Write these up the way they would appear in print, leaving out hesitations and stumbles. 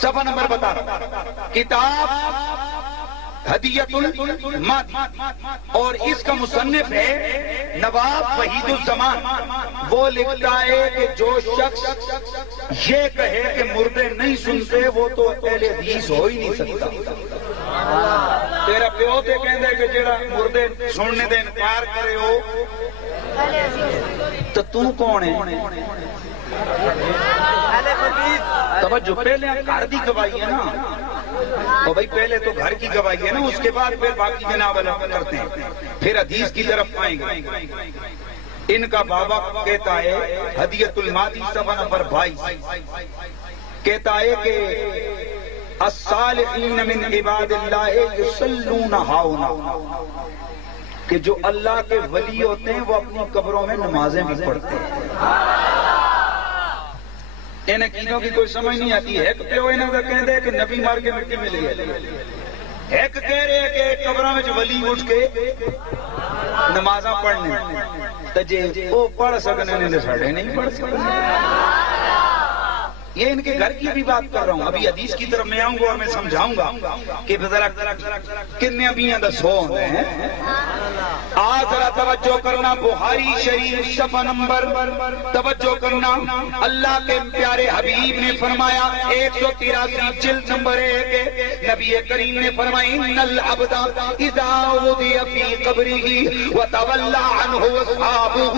صفحہ نمبر بتا، کتاب ہدیۃ المادی، اور اس کا مصنف ہے نواب وحید الزمان۔ وہ لکھتا ہے کہ جو شخص یہ کہے کہ مردے نہیں سنتے وہ تو اہل حدیث ہو ہی نہیں سکتا۔ تیرا پیو تے کہندا کہ جڑا مردے سننے دے انکار کرے ہو تو کون ہے؟ توجہ، پہلے گھر کی گواہی ہے نا، تو بھائی پہلے تو گھر کی گواہی ہے نا، اس کے بعد پھر باقی جناب کرتے ہیں، پھر حدیث کی طرف آئیں گے۔ ان کا بابا کہتا ہے ہدیۃ المادی صفحہ نمبر 22 کہتا ہے کہ الصالحین من عباد اللہ یصلون ہاؤنا، کہ جو اللہ کے ولی ہوتے ہیں وہ اپنی قبروں میں نمازیں بھی پڑھتے ہیں۔ انہیں عقیدوں کی کوئی سمجھ نہیں آتی ہے۔ ایک پیو انہوں کا کہہ دے کہ نبی مار کے مٹی مل گئی، ایک کہہ رہے کہ قبروں میں جو ولی اٹھ کے نمازاں پڑھنے تو جی وہ پڑھ سکنے نے ساڑھے نہیں پڑھ سکنے۔ یہ ان کے گھر کی بھی بات کر رہا ہوں، ابھی حدیث کی طرف میں آؤں گا اور میں سمجھاؤں گا کہ ذرا کتنے ابیاں دا سو ہوتے ہیں۔ آج ذرا توجہ کرنا، بخاری شریف صفحہ نمبر توجہ کرنا، اللہ کے پیارے حبیب نے فرمایا 183 جلد نمبر 1، نبی کریم نے فرمایا ان العبد اذا وضع فی قبره وتولى عنه اصحابه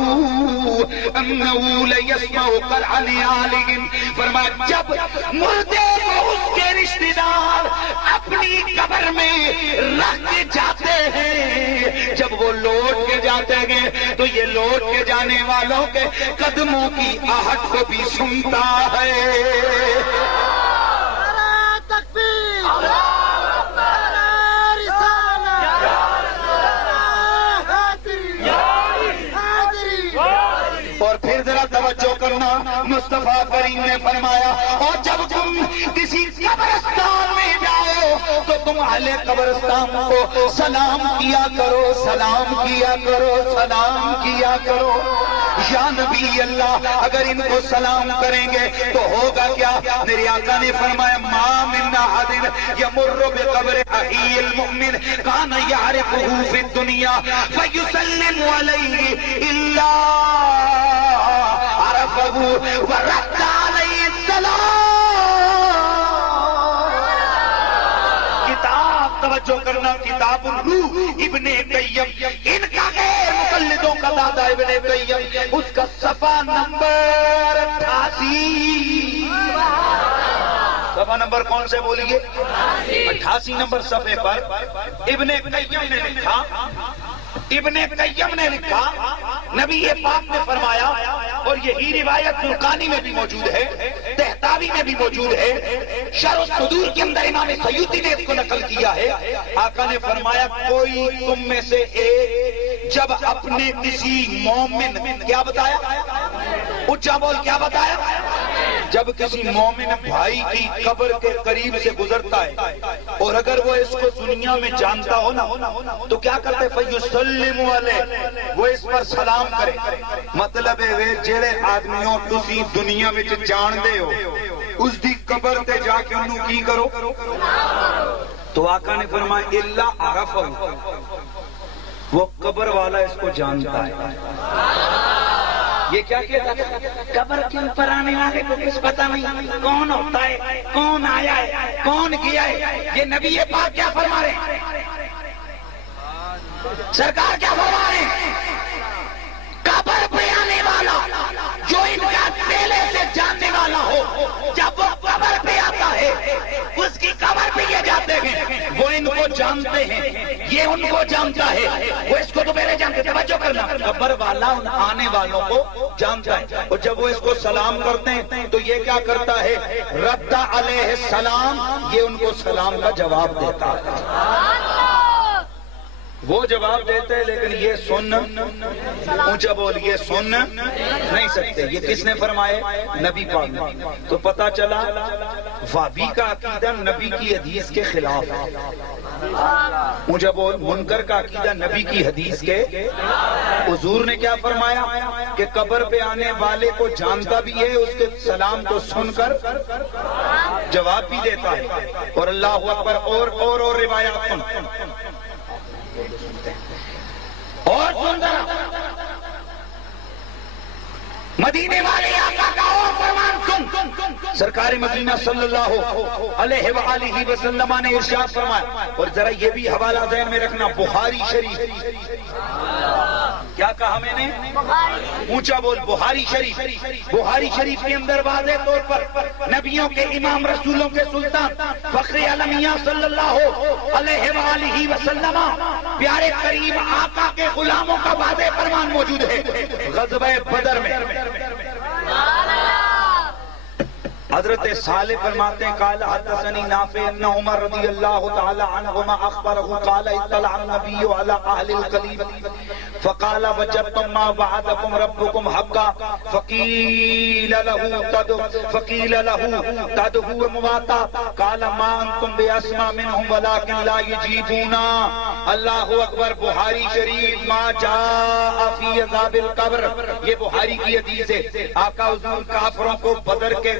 انه لیسمع قرع نعالهم، فرمایا جب مردے کو اس کے رشتہ دار اپنی قبر میں رکھ کے جاتے ہیں، جب وہ لوٹ کے جاتے ہیں تو یہ لوٹ کے جانے والوں کے قدموں کی آہٹ کو بھی سنتا ہے۔ اور پھر ذرا توجہ کرنا، مصطفیٰ کریم نے فرمایا اور جب تم کسی قبرستان میں جاؤ تو تم اہل قبرستان کو سلام کیا کرو، سلام کیا کرو، سلام کیا کرو۔ یا نبی اللہ، اگر ان کو سلام کریں گے تو ہوگا کیا؟ میرے آقا نے فرمایا ما من احد یمر بقبر اخی المؤمن کان یعرفہ فی الدنیا فیسلم علیہ الا عرفہ ورد علیہ السلام۔ کتاب توجہ کرنا، کتاب الروح ابن قیم، ان کا غیر مقلدوں کا دادا ابن قیم، اس کا صفحہ نمبر 88، صفحہ نمبر کون سے بولیے؟ 88 نمبر صفحے پر ابن قیم نے لکھا، ابن قیم نے لکھا نبی پاک نے فرمایا، اور یہی روایت زرقانی میں بھی موجود ہے، تحتاوی میں بھی موجود ہے، شرح الصدور کے اندر امام سیوطی نے اس کو نقل کیا ہے۔ آقا نے فرمایا کوئی تم میں سے ایک جب اپنے کسی مومن، کیا بتایا؟ اونچا بول، کیا بتایا؟ جب کسی مومن بھائی کی قبر کے قریب سے گزرتا ہے اور اگر وہ اس کو دنیا میں جانتا ہو نا تو کیا کرتے؟ فیسلم علیہ، وہ اس پر سلام کرے۔ مطلب ہے وہ جڑے آدمیوں تسی دنیا میں جان دے ہو اس دی قبر تے جا کے انہوں کی کرو۔ تو آقا نے فرمایا اللہ عرفہ، وہ قبر والا اس کو جانتا ہے۔ یہ کیا کہتا ہے؟ قبر کے اوپر آنے والے کو کچھ پتا نہیں کون ہوتا ہے، کون آیا ہے، کون گیا ہے۔ یہ نبی پاک کیا فرما رہے ہیں؟ سرکار کیا فرما رہے ہیں؟ قبر پہ آنے والا جو ان کا پہلے سے جاننے والا ہو، جب وہ قبر پہ آتا ہے اس کی قبر پہ یہ جاتے ہیں، وہ ان کو جانتے ہیں، یہ ان کو جانتا ہے، وہ اس کو تو پہلے جانتے۔ توجہ کرنا، قبر والا ان آنے والوں کو جانتا ہے، اور جب وہ اس کو سلام کرتے ہیں تو یہ کیا کرتا ہے؟ رد علیہ السلام، یہ ان کو سلام کا جواب دیتا ہے۔ وہ جواب دیتے ہیں لیکن یہ سن، اونچا بول، یہ سن نہیں سکتے۔ یہ کس نے فرمائے؟ نبی پاک نے۔ تو پتہ چلا وہابی کا عقیدہ نبی کی حدیث کے خلاف ہے. مجھے بول منکر کا عقیدہ نبی کی حدیث کے. حضور نے کیا فرمایا کہ قبر پہ آنے والے کو جانتا بھی ہے, اس کے سلام کو سن کر جواب بھی دیتا ہے. اور اللہ اکبر. اور روایات سن اور مدینے والے آقا کا اور فرمان سن. سرکار مدینہ صلی اللہ علیہ وآلہ وسلم نے ارشاد فرمایا, اور ذرا یہ بھی حوالہ ذہن میں رکھنا, بخاری شریف. کیا کہا میں نے؟ اونچا بول. بخاری شریف. بخاری شریف کے اندر واضح طور پر نبیوں کے امام, رسولوں کے سلطان, فخر عالمیہ صلی اللہ علیہ وآلہ وسلم پیارے کریم آقا کے غلاموں کا واضح فرمان موجود ہے. غزوہ بدر میں حضرت صالح فرماتے ہیں قال حدثني نافع ان عمر رضی اللہ تعالی عنہما اخبره قال اطلع النبي على اهل القليب فقال وجدتم ما وعدكم ربكم حقا فقيل له تدعو مواتا قال ما انتم باسمع منهم ولكن لا يجيبون. اللہ اکبر. بخاری شریف ما جاء في عذاب القبر, یہ بخاری کی حدیث ہے. آقا حضور کافروں کو بدر کے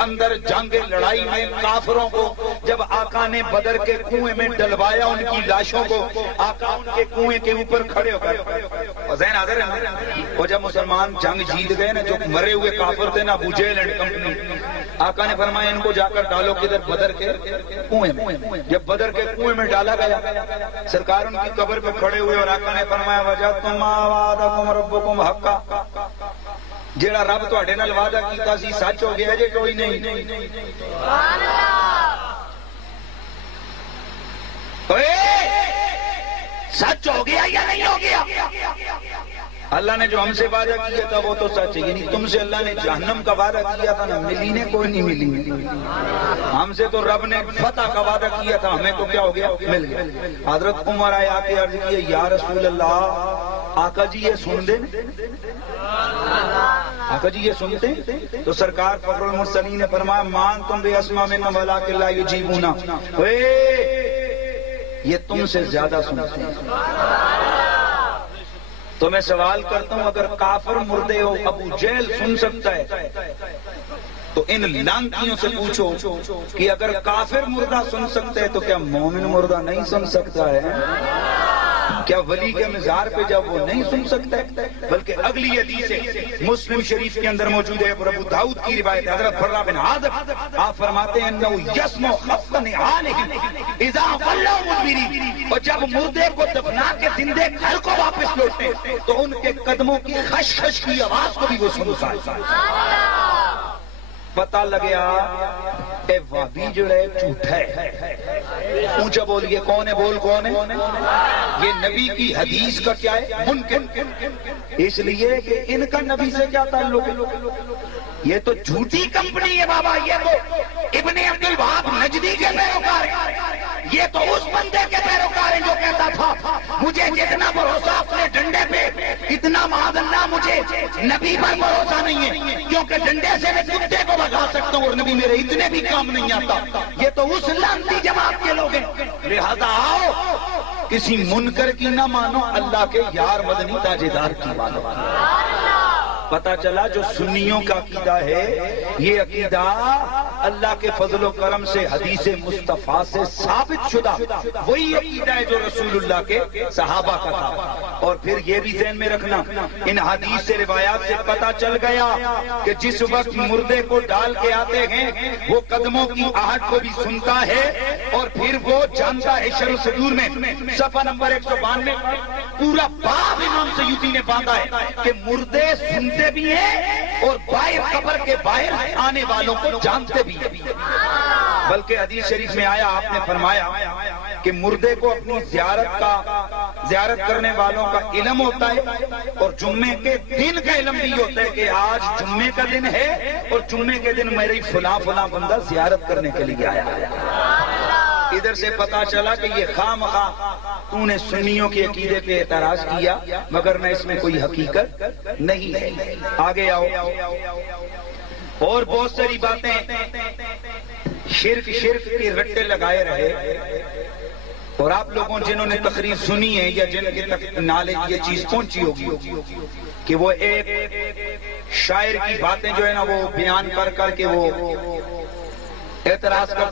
اندر جنگ لڑائی میں کافروں کو جب آقا نے بدر کے کنویں میں ڈلوایا ان کی لاشوں کو, آقا ان کے کنویں کے اوپر کھڑے ہو گئے. ذہن حاضر ہے. وہ جب مسلمان جنگ جیت گئے نا, جو مرے ہوئے کافر تھے نا, ابو جہل اینڈ کمپنی, آقا نے فرمایا ان کو جا کر ڈالو کدھر؟ بدر کے کنویں میں. جب بدر کے کنویں میں ڈالا گیا, سرکار ان کی قبر پہ کھڑے ہوئے اور آقا نے فرمایا وجدتم ما وعدکم ربکم حقا, جیڑا رب تواڈے نال وعدہ کیتا سی سچ ہو گیا جے کوئی نہیں. سبحان اللہ. سچ ہو گیا یا نہیں ہو گیا؟ اللہ نے جو ہم سے وعدہ کیا تھا وہ تو سچ ہے. یعنی تم سے اللہ نے جہنم کا وعدہ کیا تھا نا, ملی نے کوئی نہیں ملی. ہم سے تو رب نے فتح کا وعدہ کیا تھا, ہمیں تو کیا ہو گیا؟ مل گیا. حضرت عمر آئے آ کے عرض کیے یا رسول اللہ, آقا جی یہ سن دیں, آقا جی یہ سنتے ہیں؟ تو سرکار فخر المرسلین نے فرمایا مان تم بے اسما میں ولکن لا یجیبون, یہ تم سے زیادہ سنتے ہیں. تو میں سوال کرتا ہوں, اگر کافر مردے ہو ابو جہل سن سکتا ہے تو ان لانتیوں سے پوچھو کہ اگر کافر مردہ سن سکتے ہیں تو کیا مومن مردہ نہیں سن سکتا ہے؟ کیا ولی کے مزار پہ جب وہ نہیں سن سکتا ہے؟ بلکہ اگلی حدیث ہے مسلم شریف کے اندر موجود ہے, ابو داؤد کی روایت, حضرت برہ بن عازب آپ فرماتے ہیں انہو یسمع خفق نعالہم اذا ولوا مدبرین, اور جب مردے کو دفنا کے زندے گھر کو واپس لوٹتے تو ان کے قدموں کی خشخش کی آواز کو بھی وہ سنتا ہے. پتہ لگیا اے وہابی جو ہے جھوٹا ہے. اونچا بولیے کون ہے؟ بول کون ہے؟ یہ نبی کی حدیث کا کیا ہے؟ منکر. اس لیے کہ ان کا نبی سے کیا تعلق ہے؟ یہ تو جھوٹی کمپنی ہے بابا. یہ تو ابن عبد الوہاب نجدی کے پیروکار ہیں. یہ تو اس بندے کے پیروکار ہیں جو کہتا تھا مجھے جتنا بھروسہ اپنے ڈنڈے پہ اتنا معاذ اللہ مجھے نبی پر بھروسہ نہیں ہے, کیونکہ ڈنڈے سے میں کتے کو بھگا سکتا ہوں اور نبی میرے اتنے بھی کام نہیں آتا. یہ تو اس لعنتی جماعت کے لوگ ہیں. لہذا آؤ کسی منکر کی نہ مانو, اللہ کے یار مدنی تاجدار کی مانو. پتہ چلا جو سنیوں کا عقیدہ ہے یہ عقیدہ اللہ کے فضل و کرم سے حدیث مصطفیٰ سے ثابت شدہ وہی عقیدہ ہے جو رسول اللہ کے صحابہ کا تھا. اور پھر یہ بھی ذہن میں رکھنا, ان حدیث سے روایات سے پتہ چل گیا کہ جس وقت مردے کو ڈال کے آتے ہیں وہ قدموں کی آہٹ کو بھی سنتا ہے, اور پھر وہ جانتا ہے. شرح صدور میں صفحہ نمبر 192 پورا باب امام سیوطی نے باندھا ہے کہ مردے سنتے بھی ہیں اور باہر قبر کے باہر آنے والوں کو جانتے بھی ہیں. بلکہ حدیث شریف میں آیا, آپ نے فرمایا کہ مردے کو اپنی زیارت کرنے والوں کا علم ہوتا ہے, اور جمعے کے دن کا علم بھی ہوتا ہے کہ آج جمعے کا دن ہے اور جمعے کے دن میری فلاں بندہ زیارت کرنے کے لیے آیا. ادھر سے پتا چلا کہ یہ خواہ تو نے سنیوں کے عقیدے پہ اعتراض کیا مگر میں اس میں کوئی حقیقت نہیں ہے. آگے آؤ, اور بہت ساری باتیں شرک کے رٹے لگائے رہے، اور آپ لوگوں جنہوں نے تقریر سنی ہے یا جن کے نالج یہ چیز پہنچی ہوگی کہ وہ ایک شاعر کی باتیں جو ہے نا وہ بیان کر کے وہ اعتراض کرتا